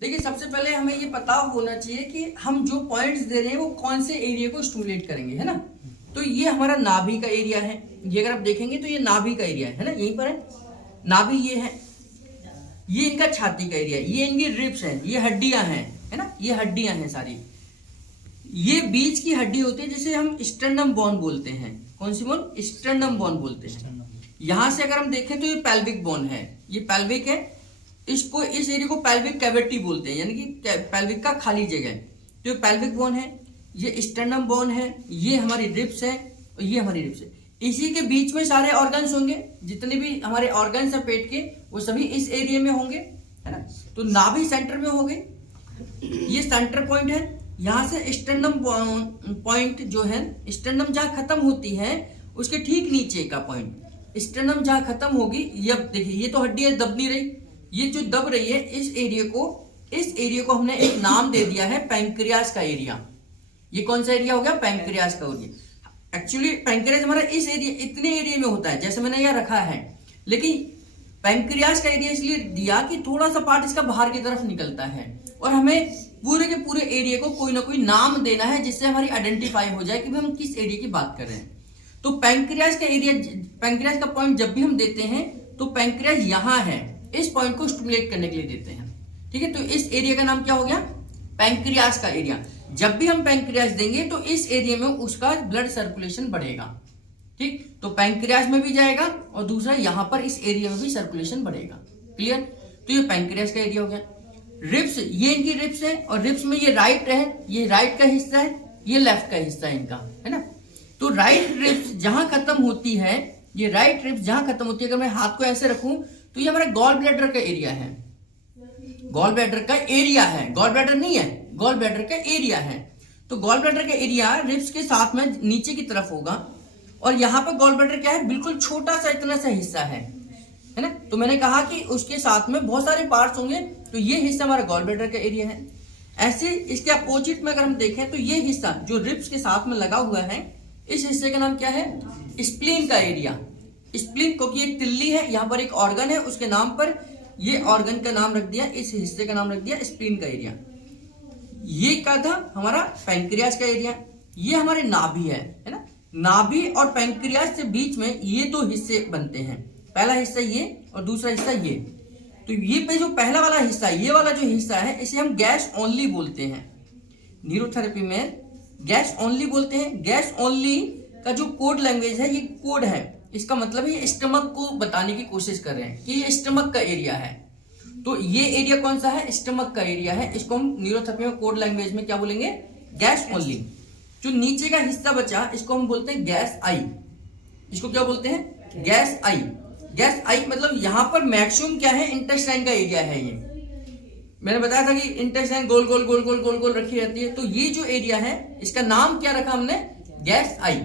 देखिए, सबसे पहले हमें ये पता होना चाहिए कि हम जो पॉइंट्स दे रहे हैं वो कौन से एरिया को स्टिमुलेट करेंगे, है ना। तो ये हमारा नाभि का एरिया है। ये अगर आप देखेंगे तो ये नाभि का एरिया है ना, यहीं पर है नाभि, ये है। ये इनका छाती का एरिया है, ये इनकी रिब्स है, ये हड्डियां हैं, है ना, ये हड्डियां हैं सारी। ये बीच की हड्डी होती है जिसे हम स्टर्नम बोन बोलते हैं। कौन सी बोन? स्टर्नम बोन बोलते हैं। यहां से अगर हम देखें तो ये पेल्विक बोन है, ये पेल्विक है। इसको, इस एरिया को पेल्विक कैविटी बोलते हैं, यानी कि पेल्विक का खाली जगह। तो ये पेल्विक बोन है, ये स्टर्नम बोन है, ये हमारी रिब्स है और ये हमारी रिब्स है। इसी के बीच में सारे ऑर्गन्स होंगे, जितने भी हमारे ऑर्गन्स है पेट के, वो सभी इस एरिया में होंगे, है ना। तो नाभि सेंटर में हो गए, ये सेंटर पॉइंट है। यहां से स्टर्नम पॉइंट जो है, स्टर्नम जहां खत्म होती है उसके ठीक नीचे का पॉइंट, स्टर्नम जहां खत्म होगी, ये देखिए ये तो हड्डी है, दब नहीं रही, ये जो दब रही है इस एरिया को हमने एक नाम दे दिया है पैंक्रियास का एरिया। ये कौन सा एरिया हो गया? पैंक्रियास का एरिया। एक्चुअली पैंक्रियास हमारा इस एरिया, इतने एरिया में होता है जैसे मैंने यहाँ रखा है, लेकिन पैंक्रियास का एरिया इसलिए दिया कि थोड़ा सा पार्ट इसका बाहर की तरफ निकलता है और हमें पूरे के पूरे एरिया को कोई ना कोई नाम देना है जिससे हमारी आइडेंटिफाई हो जाए कि हम किस एरिया की बात कर रहे हैं। तो पैंक्रियास का एरिया, पैंक्रियास का पॉइंट जब भी हम देते हैं तो पैंक्रियास यहां है, इस पॉइंट को स्टिमुलेट करने के लिए देते हैं, ठीक है। तो इस एरिया का नाम क्या हो गया? पैंक्रियास का एरिया। जब भी हम पैंक्रियास देंगे तो इस एरिया में उसका ब्लड सर्कुलेशन बढ़ेगा, ठीक। तो पैंक्रियास में भी जाएगा और दूसरा यहां पर इस एरिया में भी सर्कुलेशन बढ़ेगा। क्लियर? तो ये पैंक्रियास का एरिया हो गया। रिब्स, ये इनकी रिब्स है और रिब्स में ये राइट है, ये राइट का हिस्सा है, ये लेफ्ट का हिस्सा है इनका, है ना। तो राइट रिब्स जहां खत्म होती है, ये राइट रिब्स जहां खत्म होती है, अगर मैं हाथ को ऐसे रखूं तो ये हमारा गॉल ब्लैडर का एरिया है। गॉल ब्लैडर का एरिया है, गॉल ब्लैडर नहीं है, गॉल ब्लैडर का एरिया है। तो गॉल ब्लैडर का एरिया रिब्स के साथ में नीचे की तरफ होगा और यहाँ पर गॉल ब्लैडर क्या है? बिल्कुल छोटा सा इतना सा हिस्सा है ना। तो मैंने कहा कि उसके साथ में बहुत सारे पार्ट्स होंगे, तो ये हिस्सा हमारा गॉल ब्लैडर का एरिया है। ऐसे इसके अपोजिट में अगर हम देखें तो ये हिस्सा जो रिब्स के साथ में लगा हुआ है, इस हिस्से का नाम क्या है? स्प्लीन का एरिया। स्प्लीन, क्योंकि एक तिल्ली है, यहाँ पर एक ऑर्गन है, उसके नाम पर ये ऑर्गन का नाम रख दिया, इस हिस्से का नाम रख दिया स्प्लीन का एरिया। ये क्या था? हमारा पैंक्रियास का एरिया। ये हमारे नाभि है ना। नाभि और पैंक्रियास के बीच में ये दो हिस्से बनते हैं, पहला हिस्सा ये और दूसरा हिस्सा ये। तो ये पे जो पहला वाला हिस्सा, ये वाला जो हिस्सा है, इसे हम गैस ओनली बोलते हैं। न्यूरोथेरेपी में गैस ओनली बोलते हैं। गैस ओनली का जो कोड लैंग्वेज है, ये कोड है, इसका मतलब ये स्टमक को बताने की कोशिश कर रहे हैं कि ये स्टमक का एरिया है। तो ये एरिया कौन सा है? स्टमक का एरिया है। इसको हम न्यूरोथेरेपी में कोड लैंग्वेज में क्या बोलेंगे? Gas only. जो नीचे का हिस्सा बचा, इसको हम बोलते हैं गैस आई। इसको क्या बोलते हैं? गैस आई। गैस आई मतलब यहां पर मैक्सिमम क्या है? इंटेस्टाइन का एरिया है। ये मैंने बताया था कि इंटेस्टाइन गोल गोल गोल गोल गोल गोल रखी रहती है। तो ये जो एरिया है, इसका नाम क्या रखा हमने? गैस आई।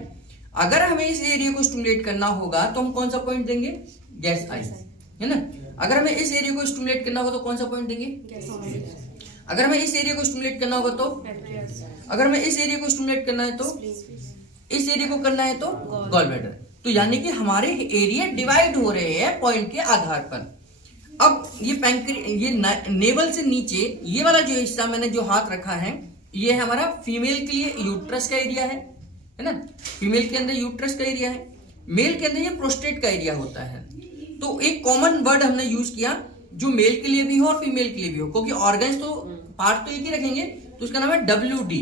अगर हमें इस एरिया को स्टिमुलेट करना होगा तो हम कौन सा पॉइंट देंगे? गैस आई, है ना। अगर हमें इस एरिया को स्टिमुलेट करना होगा तो कौन सा पॉइंट देंगे? अगर हमें इस एरिया को स्टिमुलेट करना होगा तो, अगर हमें इस एरिया को स्टिमुलेट करना है तो, इस एरिया को करना है तो गॉल ब्लैडर। तो यानी कि हमारे एरिया डिवाइड हो रहे हैं पॉइंट के आधार पर। अब ये नेवल से नीचे ये वाला जो हिस्सा मैंने जो हाथ रखा है, ये है हमारा फीमेल के लिए यूट्रस का एरिया है ना। फीमेल के अंदर यूट्रस का एरिया है, मेल के अंदर ये प्रोस्टेट का एरिया होता है। तो एक कॉमन वर्ड हमने यूज किया जो मेल के लिए भी हो और फीमेल के लिए भी हो, क्योंकि ऑर्गन्स तो पार्ट तो एक ही रखेंगे। तो इसका नाम है WD।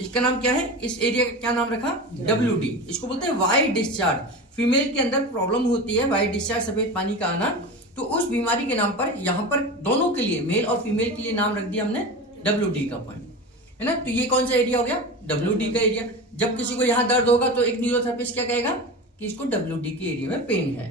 इसका नाम क्या है? इस एरिया का क्या नाम रखा? WD। इसको बोलते हैं वाइट डिस्चार्ज। फीमेल के अंदर प्रॉब्लम होती है वाइट डिस्चार्ज, सफेद पानी का आना। तो उस बीमारी के नाम पर यहाँ पर दोनों के लिए, मेल और फीमेल के लिए नाम रख दिया हमने WD का पॉइंट, है ना। तो ये कौन सा एरिया हो गया? WD का एरिया। जब किसी को यहाँ दर्द होगा तो एक न्यूरोथेरेपिस्ट क्या कहेगा कि इसको WD के एरिया में पेन है,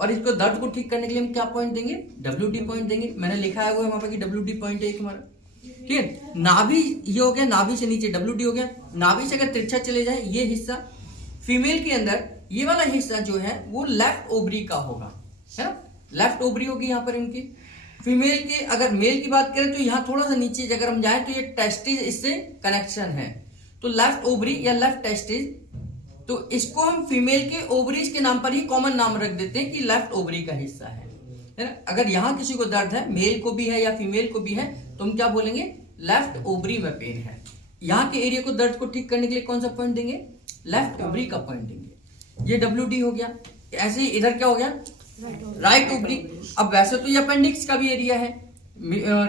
और इसको दर्द को ठीक करने के लिए हम क्या पॉइंट देंगे? WD पॉइंट देंगे। मैंने लिखा है वो वहां पर कि WD पॉइंट है एक हमारा, ठीक है। नाभि ये हो गया, नाभि से नीचे WD हो गया। नाभि से अगर तिरछा चले जाए ये हिस्सा, फीमेल के अंदर ये वाला हिस्सा जो है वो लेफ्ट ओवरी का होगा, है ना। लेफ्ट ओवरी होगी यहाँ पर इनकी। फीमेल के, अगर मेल की बात करें तो यहाँ थोड़ा सा नीचे अगर हम जाए तो ये टेस्टिस इससे कनेक्शन है। तो लेफ्ट ओवरी या लेफ्ट टेस्टिस, तो इसको हम फीमेल के ओवरीज के नाम पर ही कॉमन नाम रख देते हैं कि लेफ्ट ओवरी का हिस्सा है। है ना। अगर यहाँ किसी को दर्द है, मेल को भी है या फीमेल को भी है, तो हम क्या बोलेंगे, लेफ्ट ओवरी में पेन है। यहाँ के एरिया को, दर्द को ठीक करने के लिए कौन सा पॉइंट देंगे, लेफ्ट ओवरी का पॉइंट देंगे। ये WD हो गया। ऐसे ही इधर क्या हो गया, राइट ओवरी। अब वैसे तो ये अपेंडिक्स का भी एरिया है,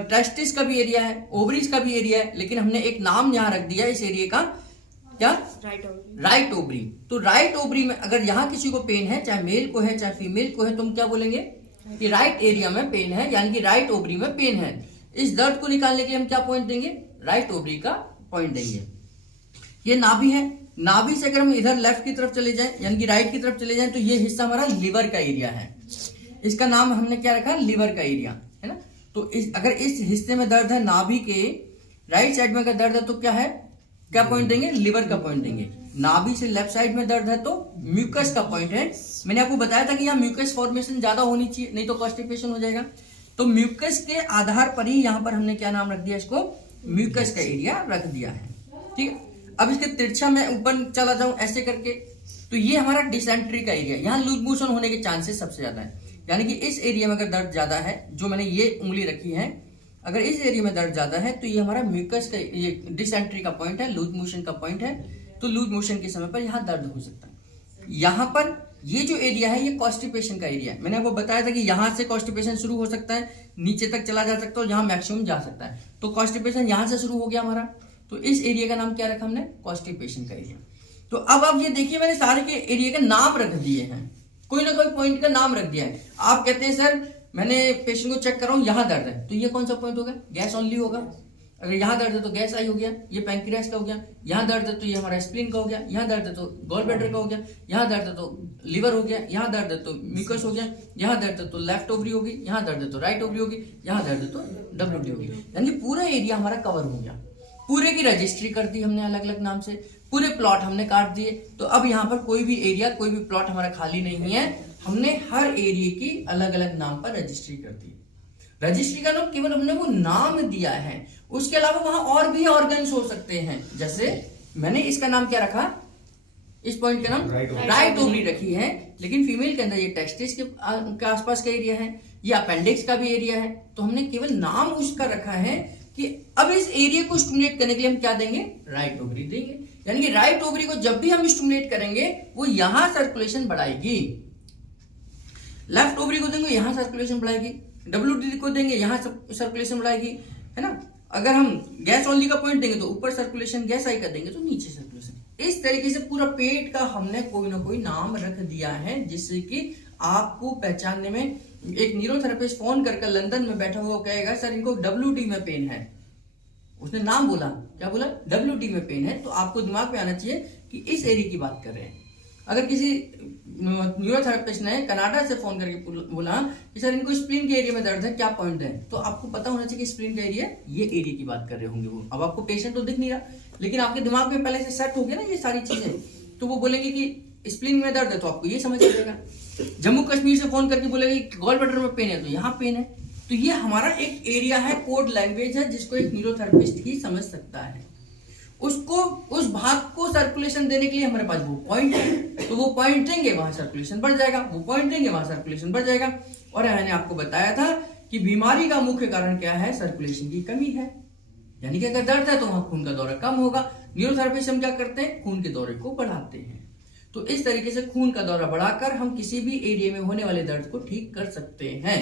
टेस्टिस का भी एरिया है, ओवरीज का भी एरिया है, लेकिन हमने एक नाम यहाँ रख दिया इस एरिया का, क्या, राइट ओवरी। तो राइट ओवरी में अगर यहाँ किसी को पेन है, चाहे मेल को है चाहे फीमेल को है, तो हम क्या बोलेंगे कि राइट एरिया में पेन है, यानी कि राइट ओवरी में पेन है। इस दर्द को निकालने के लिए हम क्या पॉइंट देंगे, राइट ओवरी का पॉइंट देंगे। ये नाभि है। नाभि से अगर हम इधर लेफ्ट की तरफ चले जाएं, यानी कि राइट की तरफ चले जाएं, तो ये हिस्सा हमारा लिवर का एरिया है। इसका नाम हमने क्या रखा, लिवर का एरिया, है ना। तो अगर इस हिस्से में दर्द है, नाभि के राइट साइड में अगर दर्द है, तो क्या है, क्या पॉइंट देंगे, लिवर का पॉइंट देंगे। नाभि से लेफ्ट साइड में दर्द है तो म्यूकस का पॉइंट है। मैंने आपको बताया था कि यहाँ म्यूकस फॉर्मेशन ज्यादा होनी चाहिए, नहीं तो कॉन्स्टिपेशन हो जाएगा। तो म्यूकस के आधार पर ही यहाँ पर हमने क्या नाम रख दिया, इसको म्यूकस का एरिया रख दिया है। ठीक है। अब इसके तिरछा में ऊपर चला जाऊं ऐसे करके, तो ये हमारा डिसेंट्री का एरिया, यहाँ लूज मोशन होने के चांसेस सबसे ज्यादा है। यानी कि इस एरिया में अगर दर्द ज्यादा है, जो मैंने ये उंगली रखी है, अगर इस एरिया में दर्द ज्यादा है, तो ये हमारा म्यूकस का, ये डिसेंट्री का पॉइंट है, लूज मोशन का पॉइंट है। तो लूज मोशन के समय पर यहाँ दर्द हो सकता है। यहाँ पर ये जो एरिया है, ये कॉन्स्टिपेशन का एरिया है। मैंने आपको बताया था कि यहाँ से कॉन्स्टिपेशन शुरू हो सकता है, नीचे तक चला जा सकता है और यहाँ मैक्सिमम जा सकता है। तो कॉन्स्टिपेशन यहाँ से शुरू हो गया हमारा, तो इस एरिया का नाम क्या रखा हमने, कॉन्स्टिपेशन का एरिया। तो अब आप ये देखिए, मैंने सारे के एरिया के नाम रख दिए हैं, कोई ना कोई पॉइंट का नाम रख दिया है। आप कहते हैं सर मैंने पेशेंट को चेक कर रहा हूँ, यहाँ दर्द है, तो ये कौन सा पॉइंट होगा, गैस ओनली होगा। अगर यहाँ दर्द है तो गैस आई हो गया, ये पैंक्रियास का हो गया। यहाँ दर्द है तो ये हमारा स्प्लीन का हो गया। यहाँ दर्द है तो गॉल ब्लैडर का हो गया। यहाँ दर्द है तो लिवर हो गया। यहाँ दर्द है तो म्यूकस हो गया। यहाँ दर्द है तो लेफ्ट ओवरी होगी। यहाँ दर्द है तो राइट ओवरी होगी। यहाँ दर्द है तो WD होगी। यानी पूरा एरिया हमारा कवर हो गया। पूरे की रजिस्ट्री कर दी हमने अलग अलग नाम से, पूरे प्लॉट हमने काट दिए। तो अब यहाँ पर कोई भी एरिया, कोई भी प्लॉट हमारा खाली नहीं है। हमने हर एरिया की अलग अलग नाम पर रजिस्ट्री कर दी। रजिस्ट्री का नाम केवल हमने वो नाम दिया है, उसके अलावा वहां और भी ऑर्गन्स हो सकते हैं। जैसे मैंने इसका नाम क्या रखा, इस पॉइंट का नाम राइट ओवरी रखी है, लेकिन फीमेल के अंदर ये टेस्टिस के आसपास का एरिया है, ये अपेंडिक्स का भी एरिया है। तो हमने केवल नाम उसका रखा है कि अब इस एरिया को स्टिमुलेट करने के लिए हम क्या देंगे, राइट ओवरी देंगे। यानी कि राइट ओवरी को जब भी हम स्टिमुलेट करेंगे, वो यहां सर्कुलेशन बढ़ाएगी। लेफ्ट ओवरी को देंगे, यहां सर्कुलेशन बढ़ाएगी। WD को देंगे, यहां सर्कुलेशन बढ़ाएगी, है ना। अगर हम गैस ओनली का पॉइंट देंगे तो ऊपर सर्कुलेशन, गैस आई कर देंगे तो नीचे सर्कुलेशन। इस तरीके से पूरा पेट का हमने कोई ना कोई नाम रख दिया है, जिससे कि आपको पहचानने में, एक न्यूरोथेरेपिस्ट फोन कर लंदन में बैठा हुआ कहेगा सर इनको WD में पेन है, उसने नाम बोला, क्या बोला, WD में पेन है, तो आपको दिमाग में आना चाहिए कि इस एरिया की बात कर रहे हैं। अगर किसी न्यूरोथेरेपिस्ट ने कनाडा से फोन करके बोला कि सर इनको स्प्लीन के एरिया में दर्द है, क्या पॉइंट है, तो आपको पता होना चाहिए कि स्प्लीन का एरिया, ये एरिया की बात कर रहे होंगे वो। अब आपको पेशेंट तो दिख नहीं रहा, लेकिन आपके दिमाग में पहले से सेट हो गया ना ये सारी चीजें, तो वो बोलेंगे कि स्प्लीन में दर्द है, तो आपको ये समझ आ जाएगा। जम्मू कश्मीर से फोन करके बोलेगा कि गॉल ब्लैडर में पेन है, तो यहाँ पेन है। तो ये हमारा एक एरिया है, कोड लैंग्वेज है, जिसको एक न्यूरोथेरेपिस्ट ही समझ सकता है। उसको, उस भाग को सर्कुलेशन देने के लिए हमारे पास वो पॉइंट है, तो वो पॉइंट देंगे, वहां सर्कुलेशन बढ़ जाएगा, वो पॉइंट देंगे, वहां सर्कुलेशन बढ़ जाएगा। और मैंने आपको बताया था कि बीमारी का मुख्य कारण क्या है, सर्कुलेशन की कमी है। यानी कि अगर दर्द है तो वहां खून का दौरा कम होगा। न्यूरोथेरेपिस्ट हम क्या करते हैं, खून के दौरे को बढ़ाते हैं। तो इस तरीके से खून का दौरा बढ़ाकर हम किसी भी एरिया में होने वाले दर्द को ठीक कर सकते हैं,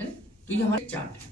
है ना। तो ये हमारे चार्ट है।